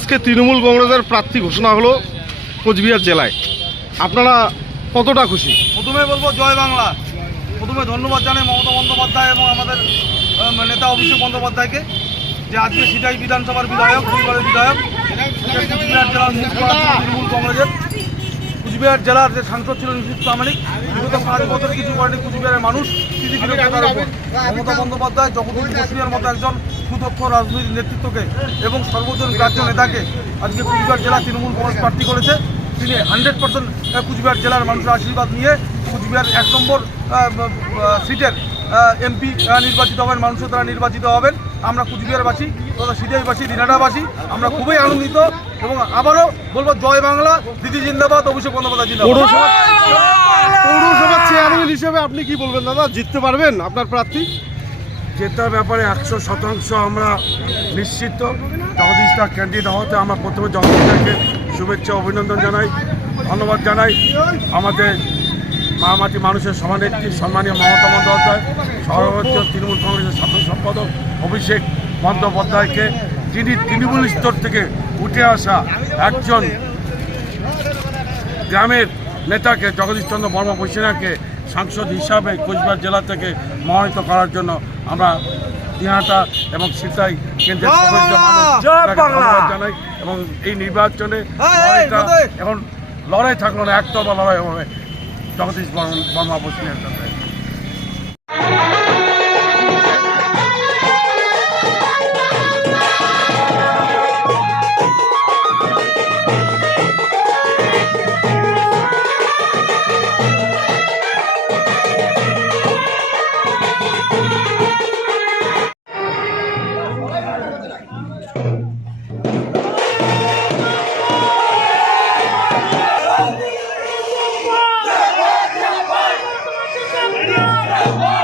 আজকে তৃণমূল কংগ্রেসের প্রার্থী ঘোষণা হলো কোচবিহার জেলায়। আপনারা কতটা খুশি? প্রথমে বলব জয় বাংলা। প্রথমে ধন্যবাদ জানাই মমতা বন্দ্যোপাধ্যায় এবং আমাদের নেতা অভিষেক বন্দ্যোপাধ্যায়কে যে আজকে সিটাই বিধানসভার বিধায়ক দুইবারের বিধায়ক, কুচবিহার জেলার তৃণমূল কংগ্রেসের। কুচবিহার জেলার যে সাংসদ ছিল নিশীত প্রামাণিক বিগত পাঁচ বছর কিছু করেনি কুচবিহারের মানুষ মমতা বন্দ্যোপাধ্যায়, জগদীশ বসুনিয়ার মতো একজন সুদক্ষ রাজনৈতিক নেতৃত্বকে এবং সর্বজন গ্রাহ্য নেতাকে আজকে কুচবিহার জেলা তৃণমূল কংগ্রেস প্রার্থী করেছে। তিনি হান্ড্রেড পার্সেন্ট কুচবিহার জেলার মানুষের আশীর্বাদ নিয়ে কুচবিহার এক নম্বর সিটের এমপি নির্বাচিত হবেন, মানুষের দ্বারা নির্বাচিত হবেন। আমরা কুচবিহারবাসী তথা সিটাইবাসী দিনাটাবাসী, আমরা খুবই আনন্দিত এবং আবারও বলব জয় বাংলা, দিদি জিন্দাবাদ, অভিষেক বন্দ্যোপাধ্যায় জিন্দাবাদ। পৌরসভা পৌরসভার চেয়ারম্যান হিসেবে আপনি কি বলবেন দাদা? জিততে পারবেন আপনার প্রার্থী? জেতার ব্যাপারে একশো শতাংশ আমরা নিশ্চিত। জগদীশটা ক্যান্ডিডেট হওয়াতে আমরা প্রথমে জগদীশটাকে শুভেচ্ছা, অভিনন্দন জানাই, ধন্যবাদ জানাই। আমাদের মামাটি মানুষের সমানেত্রী সম্মানীয় মমতা বন্দ্যোপাধ্যায় সর্বোচ্চ তৃণমূল কংগ্রেসের সাধারণ সম্পাদক অভিষেক বন্দ্যোপাধ্যায়কে, যিনি তৃণমূল স্তর থেকে উঠে আসা একজন গ্রামের নেতাকে জগদীশচন্দ্র বর্মা বৈশিনাকে সাংসদ হিসাবে কোচবিহার জেলা থেকে মনোনীত করার জন্য আমরা দিনাটা এবং সিতাই কেন্দ্রের জানাই এবং এই নির্বাচনে? এখন লড়াই থাকল না একতরফা লড়াই হবে জগদীশ বর্মা বৈশিনের জন্য Whoa!